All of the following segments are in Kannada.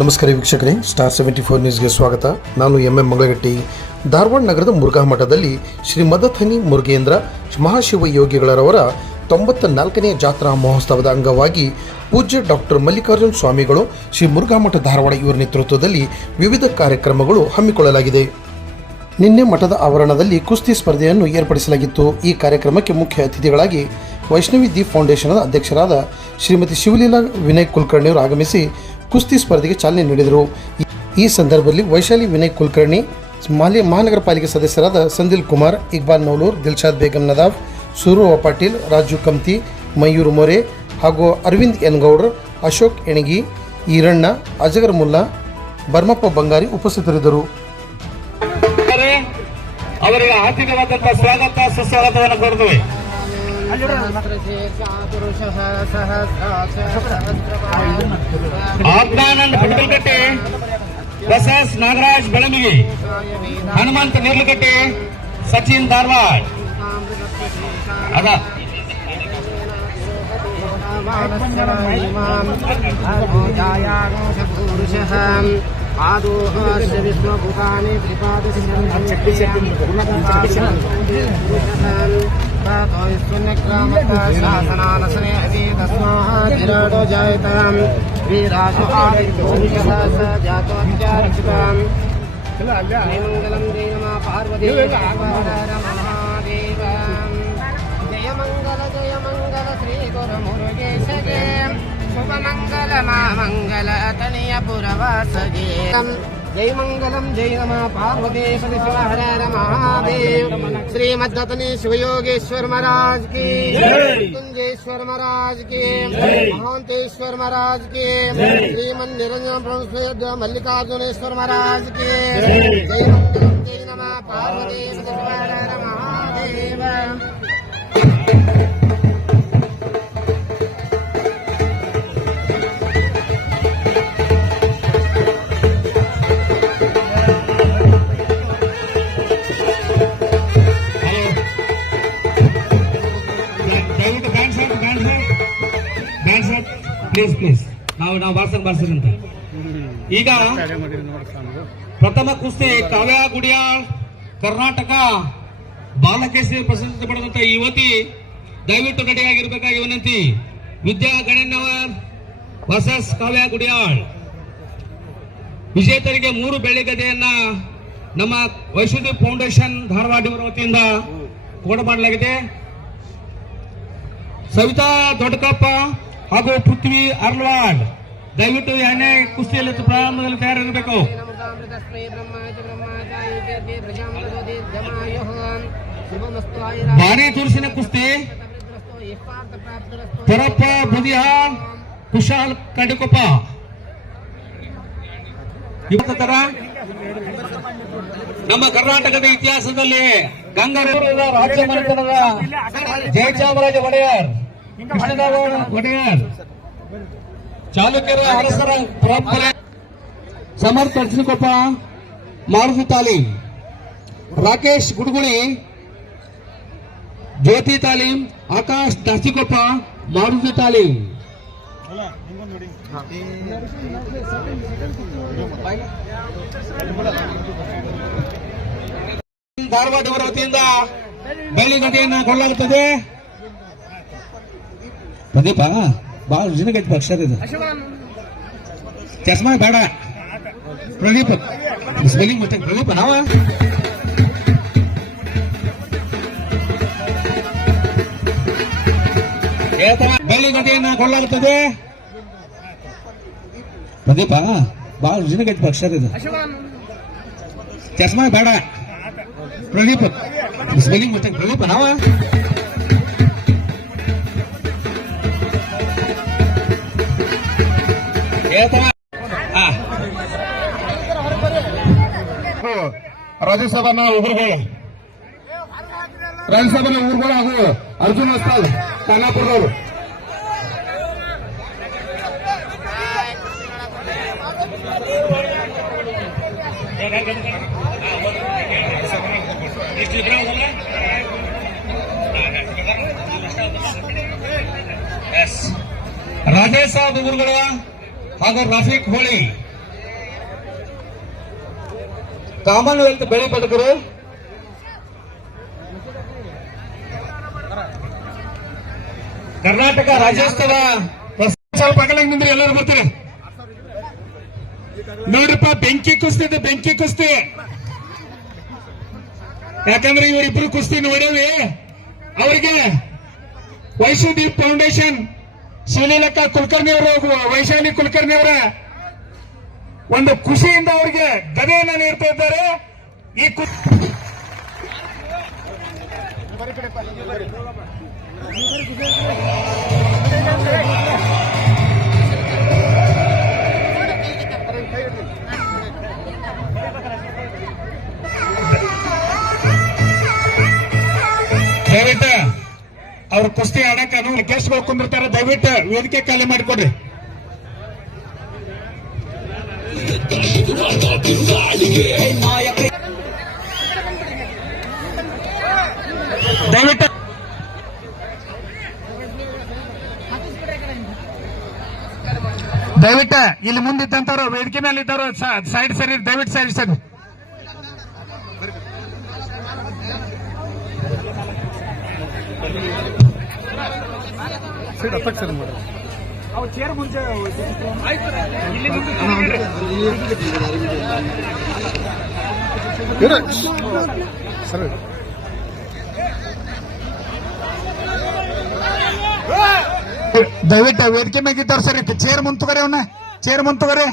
ನಮಸ್ಕಾರ ವೀಕ್ಷಕರೇ ಸ್ಟಾರ್ ಸೆವೆಂಟಿ ಫೋರ್ ನ್ಯೂಸ್ಗೆ ಸ್ವಾಗತ. ನಾನು ಎಂ ಎಂ ಮಂಗಳಗಟ್ಟಿ. ಧಾರವಾಡ ನಗರದ ಮುರುಘಾ ಮಠದಲ್ಲಿ ಶ್ರೀ ಮದಥನಿ ಮುರುಗೇಂದ್ರ ಮಹಾಶಿವ ಯೋಗಿಗಳರವರ ತೊಂಬತ್ತ ನಾಲ್ಕನೇ ಜಾತ್ರಾ ಮಹೋತ್ಸವದ ಅಂಗವಾಗಿ ಪೂಜ್ಯ ಡಾಕ್ಟರ್ ಮಲ್ಲಿಕಾರ್ಜುನ ಸ್ವಾಮಿಗಳು ಶ್ರೀ ಮುರುಘಾ ಮಠ ಧಾರವಾಡ ಇವರ ನೇತೃತ್ವದಲ್ಲಿ ವಿವಿಧ ಕಾರ್ಯಕ್ರಮಗಳು ಹಮ್ಮಿಕೊಳ್ಳಲಾಗಿದೆ. ನಿನ್ನೆ ಮಠದ ಆವರಣದಲ್ಲಿ ಕುಸ್ತಿ ಸ್ಪರ್ಧೆಯನ್ನು ಏರ್ಪಡಿಸಲಾಗಿತ್ತು. ಈ ಕಾರ್ಯಕ್ರಮಕ್ಕೆ ಮುಖ್ಯ ಅತಿಥಿಗಳಾಗಿ ವೈಷ್ಣವಿ ದೀಪ್ ಫೌಂಡೇಶನ್ ಅಧ್ಯಕ್ಷರಾದ ಶ್ರೀಮತಿ ಶಿವಲೀಲಾ ವಿನಯ್ ಕುಲಕರ್ಣಿಯವರು ಆಗಮಿಸಿ ಕುಸ್ತಿ ಸ್ಪರ್ಧೆಗೆ ಚಾಲನೆ ನೀಡಿದರು ಈ- ಸಂದರ್ಭದಲ್ಲಿ ವೈಶಾಲಿ ವಿನಯ್ ಕುಲಕರ್ಣಿ ಮಾಲಿ ಮಹಾನಗರ ಪಾಲಿಕೆ ಸದಸ್ಯರಾದ ಸಂದಿಲ್ ಕುಮಾರ್, ಇಕ್ಬಾಲ್ ನೌಲೂರ್ ದಿಲ್ಶಾದ್ ಬೇಗಂ ನದಾಫ್ ಸೂರವ ಪಾಟೀಲ್, ರಾಜು ಕಮ್ತಿ, ಮಯೂರ್ ಮೊರೆ ಹಾಗೂ ಅರವಿಂದ್ ಎನ್ ಗೌಡ್ರ್, ಅಶೋಕ್ ಎಣಗಿ, ಈರಣ್ಣ, ಅಜಗರ್ ಮುಲ್ಲಾ, ಬರ್ಮಪ್ಪ ಬಂಗಾರಿ ಉಪಸ್ಥಿತರಿದ್ದರು. ಅವರಿಗೆ ಆರ್ಥಿಕವಾದಂತಹ ಸ್ವಾಗತ, ಸುಸ್ವಾಗತವನ್ನು पुरुषः सहस्राच ಆಜ್ಞಾನಂದ ಪಟಕಲ್ಕಟ್ಟೆ ಬಸಸ್ ನಾಗರಾಜ್ ಬೆಳಮಿಗಿ ಹನುಮಂತ ನಿರ್ಲಕಟ್ಟೆ ಸಚಿನ್ ಧಾರವಾಡ್ ಅದ पुरुषः आदोहस्य विष्णुभूतानि शासनानसने శాసనానశ్రేయసీతస్మాధిరాటో జాయతాం వీరాశు ఆదిత్యోన్యః స జాతో విచారితాం మంగళం దేవమా పార్వతీ మహాదేవం జయ శుభమంగళ మా మంగళ తనియ जय मंगलम जय नम पार्वती सति शिव हर हर महादेव। श्रीमद्दतनी शिवयोगेश्वर महाराज की। कुंजेश्वर महाराज के। महंतेश्वर महाराज के। श्रीमन निरंजन प्रभु मल्लिकार्जुनेश्वर महाराज के। जय। मंगल जय ಪ್ಲೀಸ್ ಪ್ಲೀಸ್ ನಾವು ನಾವು ಬಾರ್ಸಕ್ ಬಾರ್ಸಕ್ ಈಗ ಪ್ರಥಮ ಕುಸ್ತಿ ಕಾವ್ಯ ಗುಡಿಯಾಳ್ ಕರ್ನಾಟಕ ಬಾಲಕೇಶ್ವರಿ ಪ್ರಶಸ್ತಿ ಪಡೆದಂತ ಯುವತಿ ದಯವಿಟ್ಟು ರೆಡಿಯಾಗಿರ್ಬೇಕಾಗಿ ವಿನಂತಿ. ವಿದ್ಯಾ ಗಣೇನವರ್ ವರ್ಸಸ್ ಕಾವ್ಯ ಗುಡಿಯಾಳ್. ವಿಜೇತರಿಗೆ ಮೂರು ಬೆಳ್ಳಿ ಗದೆಯನ್ನ ನಮ್ಮ ವೈಶುದ್ಧಿ ಫೌಂಡೇಶನ್ ಧಾರವಾಡ ವತಿಯಿಂದ ಕೊಡ ಮಾಡಲಾಗಿದೆ ಸವಿತಾ ದೊಡ್ಡಕಪ್ಪ ಹಾಗೂ ಪೃಥ್ವಿ ಅರ್ಲ್ವಾಡ್, ದಯವಿಟ್ಟು ಎರಡನೇ ಕುಸ್ತಿಯಲ್ಲಿ ಪ್ರಾರಂಭದಲ್ಲಿ ತಯಾರಿರಬೇಕು ಭಾರಿ ತುರುಸಿನ ಕುಸ್ತಿ. ತರಪ್ಪ ಬುದಿಹಾನ್ ಕುಶಾಲ್, ಕಡಿಕೊಪ್ಪ. ಇವತ್ತರ ನಮ್ಮ ಕರ್ನಾಟಕದ ಇತಿಹಾಸದಲ್ಲಿ ಗಂಗರ ರಾಜ್ಯ ಮನೆತನದ ಜಯಚಾಮರಾಜ ಒಡೆಯರ್. ಚಾಲುಕ್ಯರ ಅರಸರ ಪರಂಪರೆ. ಸಮರ್ಥ ಅರ್ಜುನಕೊಪ್ಪ, ಮಾರುತಿ ತಾಲೀಮ್ ರಾಕೇಶ್ ಗುಡುಗುಳಿ, ಜ್ಯೋತಿ ತಾಲೀಮ್ ಆಕಾಶ್ ದಾಸಿಕೊಪ್ಪ, ಮಾರುತಿ ತಾಲೀಮ್ ಧಾರವಾಡ ವತಿಯಿಂದ ಬೆಳ್ಳಿ ಗಂಟೆಯನ್ನು ಕೊಡಲಾಗುತ್ತದೆ. ಪ್ರದೀಪ ಬಾಳ ಜನಗೈತಿ ಅಕ್ಷರ ಇದು. ಚಸ್ಮಾ ಬೇಡ. ಪ್ರದೀಪ ಸ್ಪೆಲ್ಲಿಂಗ್ ಮತ್ತೆ ಪ್ರದೀಪ ನಾವ? ಬೆಳ್ಳಿ ಗಂಟೆಯನ್ನು ಕೊಡಲಾಗುತ್ತದೆ. ಪ್ರದೀಪ ಬಹಳ ಜನಗೈತಿ ಅಕ್ಷರ ಇದು. ಚಸ್ಮಾ ಬೇಡ. ಪ್ರದೀಪ ಸ್ಪೆಲ್ಲಿಂಗ್ ಮತ್ತೆ ಪ್ರದೀಪ ನಾವ? ರಾಜ್ಯಸಭಾನ ಊರುಗಳು. ರಾಜ್ಯಸಭಾನ ಊರುಗಳು ಹಾಗೂ ಅರ್ಜುನ್ ಹಸ್ತಾಲ್ ಖಾನಾಪುರದವರು ರಾಜೇಶ ಗುರುಗಳ ಹಾಗೂ ರಫೀಕ್ ಹೋಳಿ. ಕಾಮನ್ವೆಲ್ತ್ ಬೆಳೆ ಪದಕರು. ಕರ್ನಾಟಕ ರಾಜ್ಯೋತ್ಸವ ಸ್ವಲ್ಪ ಅಗಲಂಗ್ ನಿಂದ್ರೆ, ಎಲ್ಲರೂ ಬರ್ತೀರಿ. ನೋಡ್ರಪ್ಪ, ಬೆಂಕಿ ಕುಸ್ತಿ ಇದೆ, ಬೆಂಕಿ ಕುಸ್ತಿ. ಯಾಕಂದ್ರೆ ಇವರಿಬ್ರು ಕುಸ್ತಿ ನೋಡೇವಿ. ಅವರಿಗೆ ವೈಶುದೀಪ್ ಫೌಂಡೇಶನ್ ಶಿವಲೀಲಕ್ಕ ಕುಲಕರ್ಣಿ ಅವರು ವೈಶಾಲಿ ಕುಲಕರ್ಣಿ ಅವರ ಒಂದು ಖುಷಿಯಿಂದ ಅವರಿಗೆ ಗದೆಯನ್ನ ನೀಡ್ತಾ ಇದ್ದಾರೆ. ಈ ಕು ದಯವಿಟ್ಟು ಅವ್ರ ಕುಸ್ತಿ ಆಡಕ ಗೆಸ್ಟ್ಗಳು ಕುಂದಿರ್ತಾರೆ. ದಯವಿಟ್ಟು ವೇದಿಕೆ ಖಾಲಿ ಮಾಡಿಕೊಡ್ರಿ. ದಯವಿಟ್ಟು ದಯವಿಟ್ಟು ಇಲ್ಲಿ ಮುಂದಿದ್ದಂತವ್ರು ವೇದಿಕೆ ಮೇಲೆ ಇದ್ದವರು ಸೈಡ್ ಸರಿ ದಯವಿಟ್ಟು ಸೈಡ್ ಸರಿ. ದಯವಿಟ್ಟು ವೇದಿಕೆ ಮ್ಯಾಗಿದ್ದವ್ರು ಸರಿ ಚೇರ್ ಮುಂತುಗರೆ ಅವನ್ನ ಚೇರ್ ಮುಂತುಗರೆ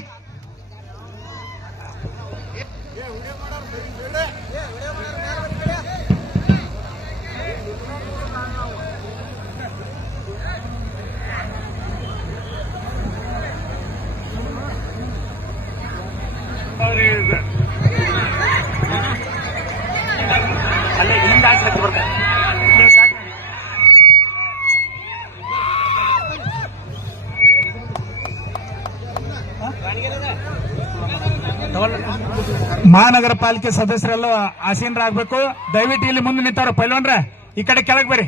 ಮಹಾನಗರ ಪಾಲಿಕೆ ಸದಸ್ಯರೆಲ್ಲ ಆಸೀನರಾಗಬೇಕು. ದಯವಿಟ್ಟು ಇಲ್ಲಿ ಮುಂದೆ ನಿಂತವ್ರ ಪೈಲ್ವಾನ್ರ, ಈ ಕಡೆ ಕೆಳಗೆ ಬರ್ರಿ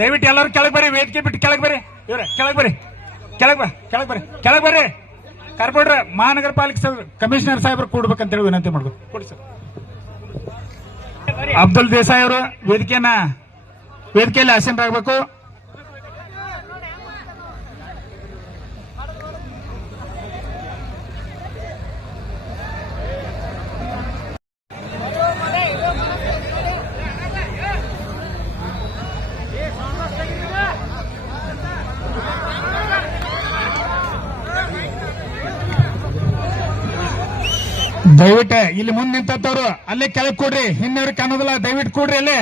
ದಯವಿಟ್ಟು ಎಲ್ಲರೂ ಕೆಳಗೆ ಬರ್ರಿ ವೇದಿಕೆ ಬಿಟ್ಟು ಕೆಳಗೆ ಬರ್ರಿ ಇವ್ರ, ಕೆಳಗೆ ಬರ್ರಿ ಕೆಳಗೆ ಬಾ, ಕೆಳಗೆ ಬರ್ರಿ ಕೆಳಗೆ ಬರ್ರಿ ಕರ್ಬಿಡ್ರ ಮಹಾನಗರ ಪಾಲಿಕೆ ಕಮಿಷನರ್ ಸಾಹೇಬ್ರು ಕೂಡ್ಬೇಕಂತೇಳಿ ವಿನಂತಿ ಮಾಡ್ಬೇಕು. ಕೊಡಿ ಸರ್. ಅಬ್ದುಲ್ ದೇಸಾಯಿ ಅವರು ವೇದಿಕೆಯನ್ನ, ವೇದಿಕೆಯಲ್ಲಿ ಆಸೀನರಾಗಬೇಕು. ದಯವಿಟ್ಟು ಇಲ್ಲಿ ಮುಂದೆ ನಿಂತವ್ರು ಅಲ್ಲೇ ಕೆಳಗೆ ಕೊಡ್ರಿ. ಹಿಂದವ್ರಿಗೆ ಕಾಣೋದಿಲ್ಲ, ದಯವಿಟ್ಟು ಕೊಡ್ರಿ ಅಲ್ಲೇ.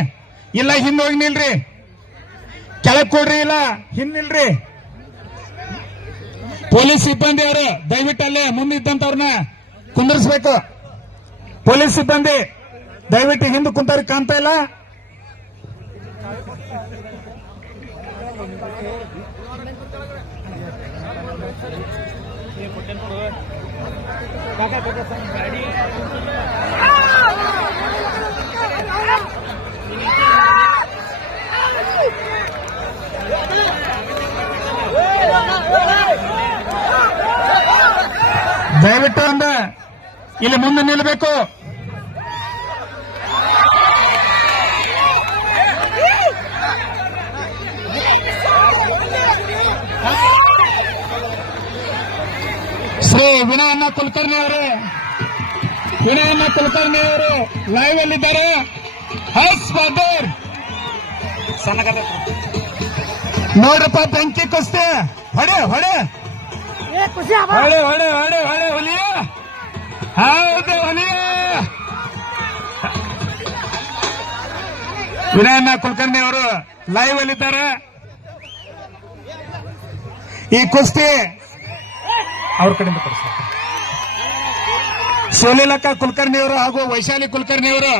ಇಲ್ಲ, ಹಿಂದೆ ಹೋಗಿ ನಿಲ್ರಿ. ಕೆಳಗೆ ಕೊಡ್ರಿ, ಇಲ್ಲ, ಹಿಂದ್ ನಿಲ್ರಿ. ಪೊಲೀಸ್ ಸಿಬ್ಬಂದಿ ಅವರು, ದಯವಿಟ್ಟು ಅಲ್ಲೇ ಮುಂದಿದ್ದಂತವ್ರನ್ನ ಕುಂದರ್ಸ್ಬೇಕು. ಪೊಲೀಸ್ ಸಿಬ್ಬಂದಿ, ದಯವಿಟ್ಟು ಹಿಂದೆ ಕುಂತವ್ರಿಗೆ ಕಾಣ್ತಾ ಇಲ್ಲ. ದಯವಿಟ್ಟು ಅಂದ ಇಲ್ಲಿ ಮುಂದೆ ನಿಲ್ಲಬೇಕು. ಕುಲಕರ್ಣಿ ಅವರೇ. ವಿನಯಮ್ಮ ಕುಲಕರ್ಣಿ ಅವರು ಲೈವ್ ಅಲ್ಲಿದ್ದಾರೆ. ಹೈಸ್ ಫಾದರ್ ನೋಡ್ರಪ್ಪ ಬೆಂಕಿ ಕುಸ್ತಿ. ಹೊಡೆ ಹೊಡೆ. ಹೊಡೆ ಹೊಡೆ ಹೊಡೆ ಹೊಡೆ ಹೊಲಿಯ ಹೌದು ಹೊಲಿಯ ವಿನಯಮ್ಮ ಕುಲಕರ್ಣಿ ಅವರು ಲೈವ್ ಅಲ್ಲಿದ್ದಾರೆ. ಈ ಕುಸ್ತಿ ಅವ್ರ ಕಡೆಯಿಂದ ಕೊಡಿಸ್ತಾರೆ ಸೋಲಿಲಕ್ಕ ಕುಲಕರ್ಣಿ ಅವರು ಹಾಗೂ ವೈಶಾಲಿ ಕುಲಕರ್ಣಿ ಅವರು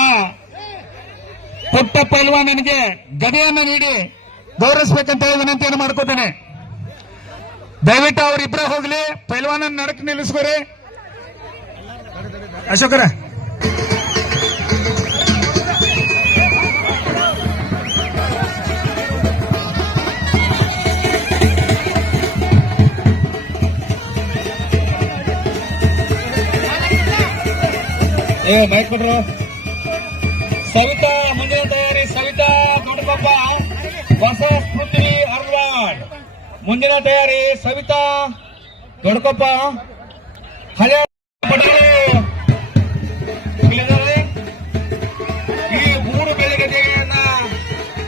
ಆ ಪುಟ್ಟ ಪೈಲ್ವಾನನಿಗೆ ಗದೆಯನ್ನು ನೀಡಿ ಗೌರವಿಸಬೇಕಂತ ಹೇಳಿ ವಿನಂತಿಯನ್ನು ಮಾಡ್ಕೋತೇನೆ. ದಯವಿಟ್ಟು ಅವರಿಬ್ಬರ ಹೋಗ್ಲಿ. ಪೈಲ್ವಾನ ನಡಕ್ ನಿಲ್ಲಿಸ್ಕೋರಿ. ಅಶೋಕರ. ಏ ಮೈಕ್ ಕೊಟ್ರು ಸವಿತಾ ಮುಂದಿನ ತಯಾರಿ, ಸವಿತಾ ದೊಡ್ಡಪ್ಪ ಹೊಸ ಸ್ಮೃತಿ ಅರ್ವಾಡ್. ಮುಂದಿನ ತಯಾರಿ, ಸವಿತಾ ದೊಡ್ಡಪ್ಪ ಹಳೆ. ಈ ಮೂರು ಬೆಳಗಡೆಯನ್ನ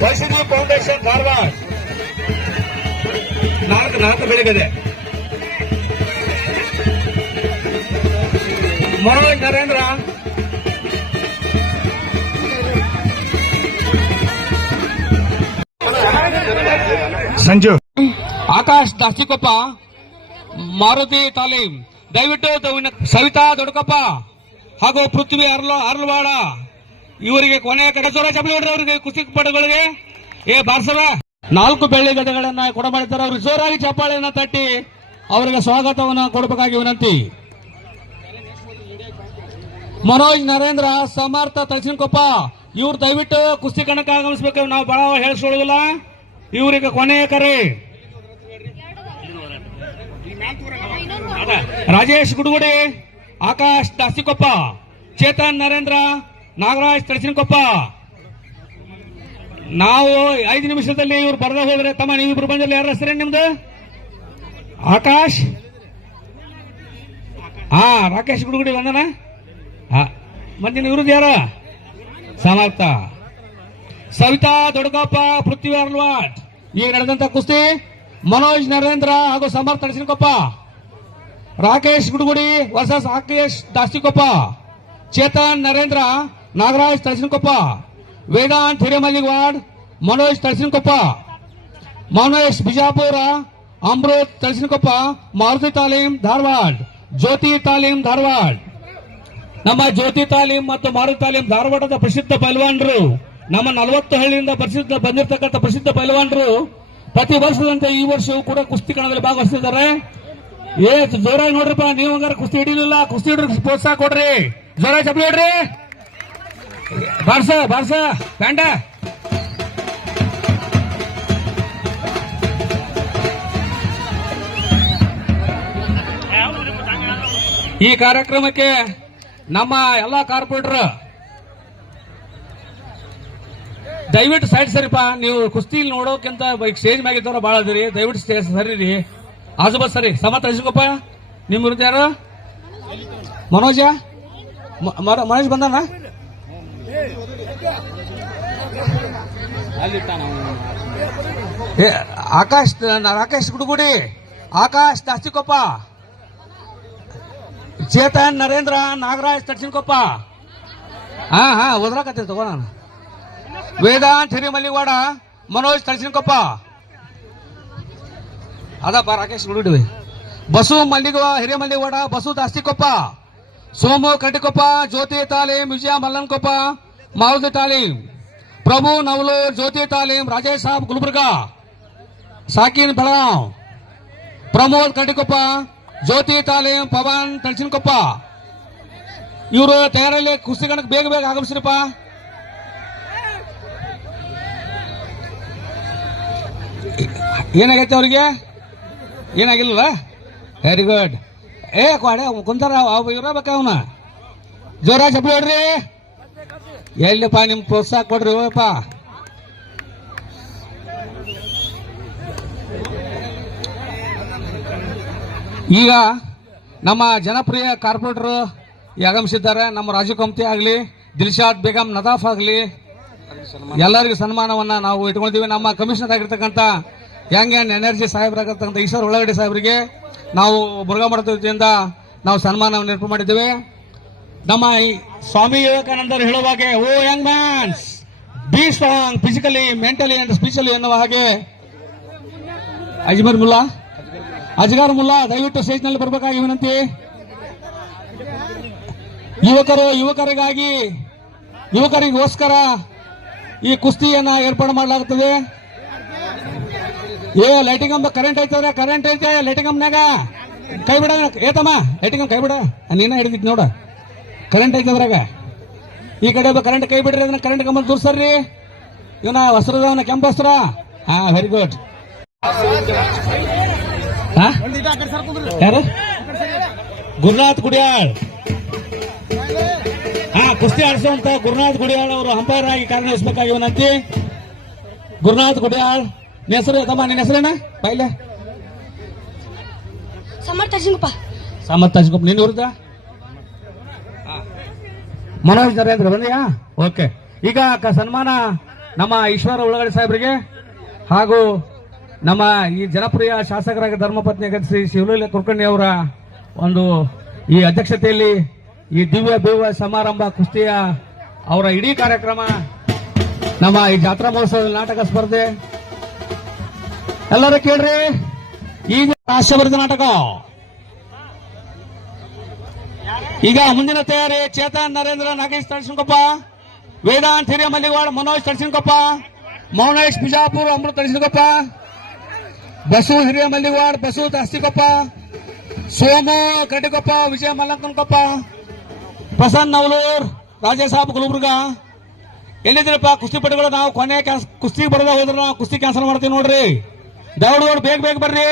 ವೈಷ್ಣವಿ ಫೌಂಡೇಶನ್ ಧಾರವಾಡ. ನಾಲ್ಕು ನಾಲ್ಕು ಬೆಳಗದೆ. ಮನೋಜ್ ನರೇಂದ್ರ ಸಂಜು. ಆಕಾಶ್ ದಾಸ್ತಿಕೊಪ್ಪ ಮಾರುತಿ ತಾಲೀಮ್ ದಯವಿಟ್ಟು ಸವಿತಾ ದೊಡ್ಡಕೊಪ್ಪ ಹಾಗೂ ಪೃಥ್ವಿ ಅರ್ಲ ಅರ್ಲವಾಡ, ಇವರಿಗೆ ಕೊನೆಯ ಕಡೆ ಅವರಿಗೆ, ಕುಸ್ತಿ ಪಟುಗಳಿಗೆ. ಏ, ಬಾರ್ಸವ, ನಾಲ್ಕು ಬೆಳ್ಳಿ ಗದೆಗಳನ್ನ ಕೊಡ ಮಾಡಿದ್ದಾರೆ. ಅವರು ಜೋರಾಗಿ ಚಪ್ಪಾಳೆಯನ್ನ ತಟ್ಟಿ ಅವರಿಗೆ ಸ್ವಾಗತವನ್ನು ಕೊಡಬೇಕಾಗಿ ವಿನಂತಿ. ಮನೋಜ್ ನರೇಂದ್ರ, ಸಮರ್ಥ ತಳಸಿನಕೊಪ್ಪ ಇವ್ರು ದಯವಿಟ್ಟು ಕುಸ್ತಿ ಕಣಕ್ಕೆ ಆಗಮಿಸ್ಬೇಕು. ನಾವು ಬಹಳ ಹೇಳಿಸ್ಕೊಳ್ಳೋದಿಲ್ಲ ಇವರಿಗೆ ಕೊನೆಯ ಕರೆ. ರಾಜೇಶ್ ಗುಡುಗುಡಿ, ಆಕಾಶ್ ದಾಸಿಕೊಪ್ಪ, ಚೇತನ್ ನರೇಂದ್ರ, ನಾಗರಾಜ್ ತಳಸಿನಕೊಪ್ಪ. ನಾವು ಐದು ನಿಮಿಷದಲ್ಲಿ ಇವ್ರು ಬರದ ಹೋದ್ರೆ ತಮ್ಮ ನೀವಿಬ್ರು ಬಂದಲ್ಲಿ ಯಾರ ಹೆಸರೇನು ನಿಮ್ದು? ಆಕಾಶ್? ಹಾ, ರಾಕೇಶ್ ಗುಡುಗುಡಿ ಬಂದನ ಹಾ, ಮತ್ತೆ ಇವ್ರದ್ದು ಯಾರ? ಸಮರ್ಥ. ಸವಿತಾ ದೊಡ್ಡಕೊಪ್ಪ ಪೃಥ್ವಿ ಅರ್ಲ್ವಾಡ್ ಈಗ ನಡೆದಂತ ಕುಸ್ತಿ ಮನೋಜ್ ನರೇಂದ್ರ ಹಾಗೂ ಸಮರ್ಥ ಅಡಸಿನಕೊಪ್ಪ ರಾಕೇಶ್ ಗುಡುಗುಡಿ ವರ್ಸಸ್ ರಾಕೇಶ್ ದಾಸ್ತಿಕೊಪ್ಪ ಚೇತನ್ ನರೇಂದ್ರ ನಾಗರಾಜ್ ತಳಸಿನಕೊಪ್ಪ ವೇದಾಂತ್ ಹಿರೇಮಲ್ಲಿವಾಡ್ ಮನೋಜ್ ತಳಸಿನಕೊಪ್ಪ ಮೌನೇಶ್ ಬಿಜಾಪುರ ಅಮೃತ್ ತಳಸಿನಕೊಪ್ಪ ಮಾರುತಿ ತಾಲೀಮ್ ಧಾರವಾಡ ಜ್ಯೋತಿ ತಾಲೀಮ್ ಧಾರವಾಡ ನಮ್ಮ ಜ್ಯೋತಿ ತಾಲೀಮ್ ಮತ್ತು ಮಾರುತಿ ತಾಲೀಮ್ ಧಾರವಾಡದ ಪ್ರಸಿದ್ಧ ಪೈಲ್ವಾನರು. ನಮ್ಮ ನಲವತ್ತು ಹಳ್ಳಿಯಿಂದ ಪ್ರಸಿದ್ಧ, ಬಂದಿರತಕ್ಕಂಥ ಪ್ರಸಿದ್ಧ ಪೈಲವಾನರು ಪ್ರತಿ ವರ್ಷದಂತೆ ಈ ವರ್ಷವೂ ಕೂಡ ಕುಸ್ತಿ ಕಣದಲ್ಲಿ ಭಾಗವಹಿಸಿದ್ದಾರೆ ಏ, ಜೋರಾಗಿ ನೋಡ್ರಿಪ್ಪ, ನೀವು ಹಂಗಾರ ಕುಸ್ತಿ ಹಿಡಿಲಿಲ್ಲ. ಕುಸ್ತಿ ಹಿಡಿದ್ರೆ ಪ್ರೋತ್ಸಾಹ ಕೊಡ್ರಿ. ಜೋರಾಗಿ ಚಪ್ಪಲಿ ಹೊಡ್ರಿ ಬಾರ್ಸ ಬಾರ್ಸ, ಬ್ಯಾಂಡ. ಈ ಕಾರ್ಯಕ್ರಮಕ್ಕೆ ನಮ್ಮ ಎಲ್ಲಾ ಕಾರ್ಪೊರೇಟರ್ ದಯವಿಟ್ಟು ಸೈಡ್ ಸರಿಪಾ ನೀವು ಕುಸ್ತಿಲಿ ನೋಡೋಕ್ಕಿಂತ ಸ್ಟೇಜ್ ಮ್ಯಾಗಿದ್ದವ್ರ ಭಾಳ ಅದಿರಿ. ದಯವಿಟ್ಟು ಸ್ಟೇಜ್ ಸರಿ ಸರಿರಿ. ಆಜುಬಾಜು ಸರಿ. ಸಮತ ಹಚ್ಕೋಪ್ಪ ನಿಮ್ಮ ವಿರುದ್ಧ ಯಾರು? ಮನೋಜ? ಮನೋಜ್ ಬಂದಾನ? ಏ, ಆಕಾಶ್ ಆಕಾಶ್ ಗುಡುಗುಡಿ ಆಕಾಶ್ ದಾಸ್ತಿಕೊಪ್ಪ ಚೇತನ್ ನರೇಂದ್ರ ನಾಗರಾಜ್ ತಡ್ಸಿನ್ಕೊಪ್ಪ ಹಾ ಹಾ ಓದ್ರಾಕತ್ತೀನಿ ತಗೋ ನಾನು. ವೇದಾಂತ್ ಹಿರಿಮಲ್ಲಿವಾಡ ಮನೋಜ್ ತಡ್ಸಿನ್ಕೊಪ್ಪ ಅದಪ್ಪ ರಾಕೇಶ್ ಗುಡುಡಿ ಬಸು ಮಲ್ಲಿಗ ಹಿರೇಮಲ್ಲಿವಾಡ ಬಸು ದಾಸ್ತಿಕೊಪ್ಪ ಸೋಮು ಕಟ್ಟಿಕೊಪ್ಪ ಜ್ಯೋತಿ ತಾಲೀಮ್ ವಿಜಯ ಮಲ್ಲನ್ಕೊಪ್ಪ ಮಾರುತಿ ತಾಲೀಮ್ ಪ್ರಭು ನವಲೂರ್ ಜ್ಯೋತಿ ತಾಲೀಮ್ ರಾಜೇಶ್ ಸಾಬ್ ಗುಲ್ಬರ್ಗ ಸಾಕಿನ್ ಬೆಳಗಾವ್ ಪ್ರಮೋದ್ ಕಟ್ಟಿಕೊಪ್ಪ ಜ್ಯೋತಿ ತಾಲೀಮ್ ಪವನ್ ತಳಸಿನಕೊಪ್ಪ ಇವರು ತಯಾರಲ್ಲಿ ಕುಸ್ತಿ ಕಣಕ್ ಬೇಗ ಬೇಗ ಆಗಮಿಸ್ರಪ್ಪ ಏನಾಗೈತೆ ಅವ್ರಿಗೆ? ಏನಾಗಿಲ್ಲ ವೆರಿ ಗುಡ್ ಏ ಕ್ವಾಡೆ ಕುಂತಾರ ಇರಬೇಕ ಅವನ? ಜೋರ ಚಪ್ಪಲಿ ಹೊಡ್ರಿ. ಎಲ್ಲಿಪ್ಪ ನಿಮ್ ಪ್ರೋತ್ಸಾಹ ಕೊಡ್ರಿ ಹೋಯಪ್ಪ ಈಗ ನಮ್ಮ ಜನಪ್ರಿಯ ಕಾರ್ಪೊರೇಟರ್ ಆಗಮಿಸಿದ್ದಾರೆ. ನಮ್ಮ ರಾಜು ಕಂಪ್ತಿ ಆಗಲಿ ದಿಲ್ಶಾದ್ ಬೇಗಂ ನದಾಫ್ ಆಗಲಿ, ಎಲ್ಲರಿಗೂ ಸನ್ಮಾನವನ್ನ ನಾವು ಇಟ್ಕೊಳ್ತೀವಿ ನಮ್ಮ ಕಮಿಷನರ್ ಆಗಿರ್ತಕ್ಕಂಥ ಯಂಗ್ ಆ್ಯಂಡ್ ಎನರ್ಜಿ ಸಾಹೇಬರಾಗಿರ್ತಕ್ಕಂಥ ಈಶ್ವರ್ ಒಳಗಡೆ ಸಾಹೇಬರಿಗೆ ನಾವು ಮುರುಘಾ ಮಠದ ವತಿಯಿಂದ ನಾವು ಸನ್ಮಾನವನ್ನು ನೆನಪು ಮಾಡಿದ್ದೇವೆ. ನಮ್ಮ ಈ ಸ್ವಾಮಿ ವಿವೇಕಾನಂದರು ಹೇಳುವ ಹಾಗೆ, ಓ young mans be strong physically mentally and speechly ಎನ್ನುವ ಹಾಗೆ ಅಜ್ಮರ್ ಮುಲ್ಲಾ, ಅಜ್ಗಾರ್ ಮುಲ್ಲಾ, ದಯವಿಟ್ಟು ಸ್ಟೇಜ್ನಲ್ಲಿ ಬರಬೇಕಾಗಿ ವಿನಂತಿ. ಯುವಕರು, ಯುವಕರಿಗಾಗಿ, ಯುವಕರಿಗೋಸ್ಕರ ಈ ಕುಸ್ತಿಯನ್ನ ಏರ್ಪಾಡು ಮಾಡಲಾಗುತ್ತದೆ. ಏ ಲೈಟಿಂಗ್ ಕಂಬ ಕರೆಂಟ್ ಐತವ್ರೆ ಕರೆಂಟ್ ಐತೆ ಲೈಟಿಂಗ್ ಕಂಬ್ನಾಗ ಕೈ ಬಿಡ ಏತಮ್ಮ ಲೈಟಿಂಗ್ ಕಂಬ ಕೈ ಬಿಡ. ನೀನ ಹಿಡಿದಿದ್ ನೋಡ. ಕರೆಂಟ್ ಐತೆ ಅದ್ರಾಗ. ಈ ಕಡೆ ಒಬ್ಬ ಕರೆಂಟ್ ಕೈ ಬಿಡ್ರಿ, ಅದನ್ನ ಕರೆಂಟ್ ಕಂಬ ತೋರ್ಸ್ರಿ ಇವನ ವಸ್ತ್ರದವನ ಕೆಂಪು ವಸ್ತ್ರ ಹಾ ವೆರಿ ಗುಡ್ ಯಾರು? ಗುರುನಾಥ್ ಗುಡಿಯಾಳ್. ಹಾ, ಕುಸ್ತಿ ಆಡಿಸುವಂತ ಗುರುನಾಥ್ ಗುಡಿಯಾಳ್ ಅವರು ಅಂಪೈರ್ ಆಗಿ ಕಾರ್ಯನಿರ್ವಹಿಸಬೇಕಾಗಿ ವಿನಂತಿ ಗುರುನಾಥ್ ಗುಡಿಯಾಳ್. ಹೆಸರು ತಮ್ಮ ನಿನ್ನ ಹೆಸರೇನ? ಪೈಲೆ ಸಮರ್ಥ ಸಿಂಗಪ್ಪ ಸಾಮರ್ಥ್ಯ ಹಚ್ಕೊಪ್ಪ ನಿನ್ನ ವಿರುದ್ಧ? ಮನೋಜ್ ನರೇಂದ್ರ ಬಂದಿಯಾ? ಓಕೆ. ಈಗ ಕ- ಸನ್ಮಾನ ನಮ್ಮ ಈಶ್ವರ ಉಳಗಡೆ ಸಾಹೇಬರಿಗೆ ಹಾಗೂ ನಮ್ಮ ಈ ಜನಪ್ರಿಯ ಶಾಸಕರಾಗಿ ಧರ್ಮಪತ್ನಿ ಶ್ರೀ ಶಿವಲೀಲ ಕುರ್ಕಣ್ಣಿ ಅವರ ಒಂದು ಈ ಅಧ್ಯಕ್ಷತೆಯಲ್ಲಿ ಈ ದಿವ್ಯ ದಿವ್ಯ ಸಮಾರಂಭ ಕುಸ್ತಿಯ ಅವರ ಇಡೀ ಕಾರ್ಯಕ್ರಮ ನಮ್ಮ ಈ ಜಾತ್ರಾ ಮಹೋತ್ಸವದ ನಾಟಕ ಸ್ಪರ್ಧೆ ಎಲ್ಲರೂ ಕೇಳ್ರಿ. ಈಗ ರಾಷ್ಟ್ರಭರಿತ ನಾಟಕ. ಈಗ ಮುಂದಿನ ತಯಾರಿ ಚೇತನ್, ನರೇಂದ್ರ, ನಾಗೇಶ್ ತಡಸಿನಕೊಪ್ಪ ವೇದಾಂತ್, ಹಿರಿಯ ಮಲ್ಲಿವಾಡ್ ಮನೋಜ್ ತಡಸಿನಕೊಪ್ಪ ಮೌನೇಶ್, ಬಿಜಾಪುರ್, ಅಮೃತ್ ತಡಸಿನಕೊಪ್ಪ ಬಸು, ಹಿರಿಯ ಮಲ್ಲಿವಾಡ್ ಬಸು ತಾಸ್ತಿಕೊಪ್ಪ, ಸೋಮು, ಕಟ್ಟಿಕೊಪ್ಪ, ವಿಜಯ ಮಲ್ಲಕ್ಕನ್ಕೊಪ್ಪ ಪ್ರಸನ್ನ ನವಲೂರ್ ರಾಜೇಸಾಬ್ ಎಲ್ಲಿದ್ರಪ್ಪ ಕುಸ್ತಿ ಕುಸ್ತಿಪಟುಗಳು ನಾವು ಕೊನೆ ಕುಸ್ತಿ ಬರೋದ ಹೋದ್ರೆ ನಾವು ಕುಸ್ತಿ ಕ್ಯಾನ್ಸಲ್ ಮಾಡ್ತೀವಿ ನೋಡ್ರಿ. ದೌಡೋಡ್ ಬೇಗ ಬೇಗ ಬರ್ರಿ.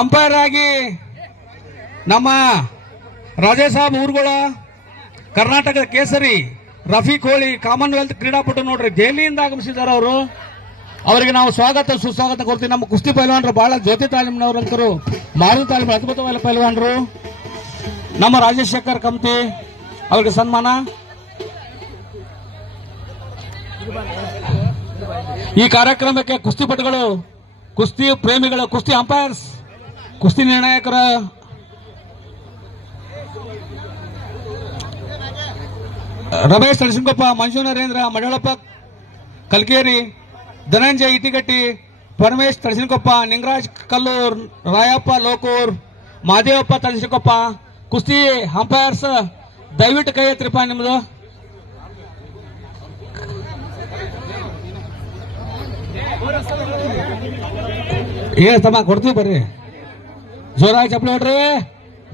ಅಂಪೈರ್ ಆಗಿ ನಮ್ಮ ರಾಜೇ ಸಾಬ್ ಊರುಗಳ ಕರ್ನಾಟಕದ ಕೇಸರಿ, ರಫಿ ಕೋಳಿ ಕಾಮನ್ವೆಲ್ತ್ ಕ್ರೀಡಾಪಟು ನೋಡ್ರಿ, ದೆಹಲಿಯಿಂದ ಆಗಮಿಸಿದ್ದಾರೆ ಅವರು. ಅವರಿಗೆ ನಾವು ಸ್ವಾಗತ, ಸುಸ್ವಾಗತ ಕೊಡ್ತೀವಿ. ನಮ್ಮ ಕುಸ್ತಿ ಪೈಲ್ವಾನರು ಬಹಳ ಜ್ಯೋತಿ ತಾಲೀಮಿನವರಂತರು, ಮಾರುತಿ ತಾಲೀಮ್ ಅದ್ಭುತವಾದ ಪೈಲ್ವಾನ್ರು. ನಮ್ಮ ರಾಜಶೇಖರ್ ಕಮತಿ, ಅವರಿಗೆ ಸನ್ಮಾನ. ಈ ಕಾರ್ಯಕ್ರಮಕ್ಕೆ ಕುಸ್ತಿಪಟುಗಳು ಕುಸ್ತಿ ಪ್ರೇಮಿಗಳು ಕುಸ್ತಿ ಅಂಪೈರ್ಸ್ ಕುಸ್ತಿ ನಿರ್ಣಾಯಕರ ರಮೇಶ್ ನರಸಿಂಹಪ್ಪ ಮಂಜು ನರೇಂದ್ರ ಮಡಳಪ್ಪ ಕಲ್ಕೇರಿ, ಧನಂಜಯ ಇಟಿಗಟ್ಟಿ ಪರಮೇಶ್ ತಳಸಿನಕೊಪ್ಪ ನಿಂಗರಾಜ್ ಕಲ್ಲೂರ್, ರಾಯಪ್ಪ ಲೋಕೂರ್, ಮಾದೇವಪ್ಪ ತಳಸಿನಕೊಪ್ಪ ಕುಸ್ತಿ ಅಂಪೈರ್ಸ್ ದಯವಿಟ್ಟು ಕೈ ಎತ್ತಿರಪ್ಪ ನಿಮ್ದು. ಏ, ತಮ್ಮ ಕೊಡ್ತೀವಿ ಬರ್ರಿ. ಜೋರಾಗಿ ಚಪ್ಪಲಿ ಹೊಡ್ರಿ.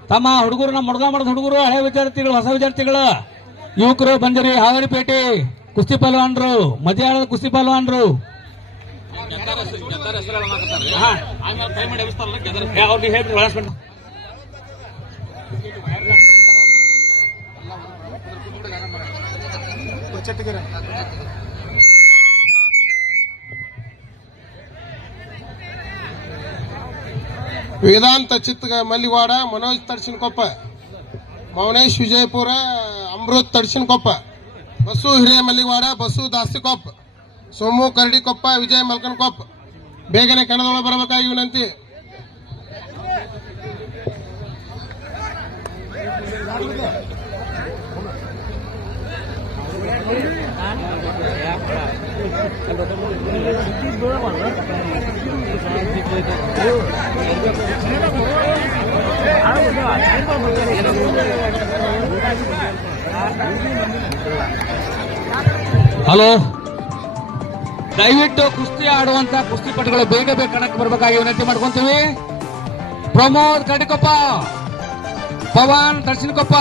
ತಮ್ಮ, ಹುಡುಗರು, ನಮ್ಮ ಹುಡುಗ ಮಡ್ದ ಹುಡುಗರು, ಹಳೆ ವಿದ್ಯಾರ್ಥಿಗಳು, ಹೊಸ ವಿದ್ಯಾರ್ಥಿಗಳು. ಯುವಕರು ಬಂದಿರಿ ಹಾವೇರಿಪೇಟೆ ಕುಸ್ತಿ ಪಲ್ವಾನ್ರು, ಮಧ್ಯಾಹ್ನದ ಕುಸ್ತಿ ಪಲ್ವಾನ್ರು. ವೇದಾಂತ ಚಿತ್ತ ಮಲ್ಲಿವಾಡ, ಮನೋಜ್ ತಡ್ಸಿನಕೊಪ್ಪ, ಮೌನೇಶ್ ವಿಜಯಪುರ, ಅಮೃತ್ ತಡ್ಸಿನಕೊಪ್ಪ, ಬಸು ಹಿರಿಯ ಮಲ್ಲಿವಾಡ ಬಸು ದಾಸ್ತಿಕೊಪ್ಪ ಸೋಮು ಕರಡಿಕೊಪ್ಪ, ವಿಜಯ ಮಲ್ಕನ್ಕೊಪ್ಪ. ಬೇಗನೆ ಕಣದೊಳಗೆ ಬರಬೇಕಾಗಿ ವಿನಂತಿ. ಹಲೋ. ದಯವಿಟ್ಟು ಕುಸ್ತಿ ಆಡುವಂತ ಕುಸ್ತಿಪಟುಗಳು ಬೇಗ ಬೇಗ ಕಣಕ್ಕೆ ಬರಬೇಕಾಗಿ ವಿನಂತಿ ಮಾಡ್ಕೊಂತೀವಿ. ಪ್ರಮೋದ್ ಕಡಿಕೊಪ್ಪ ಪವನ್ ತರ್ಸಿನಕೊಪ್ಪ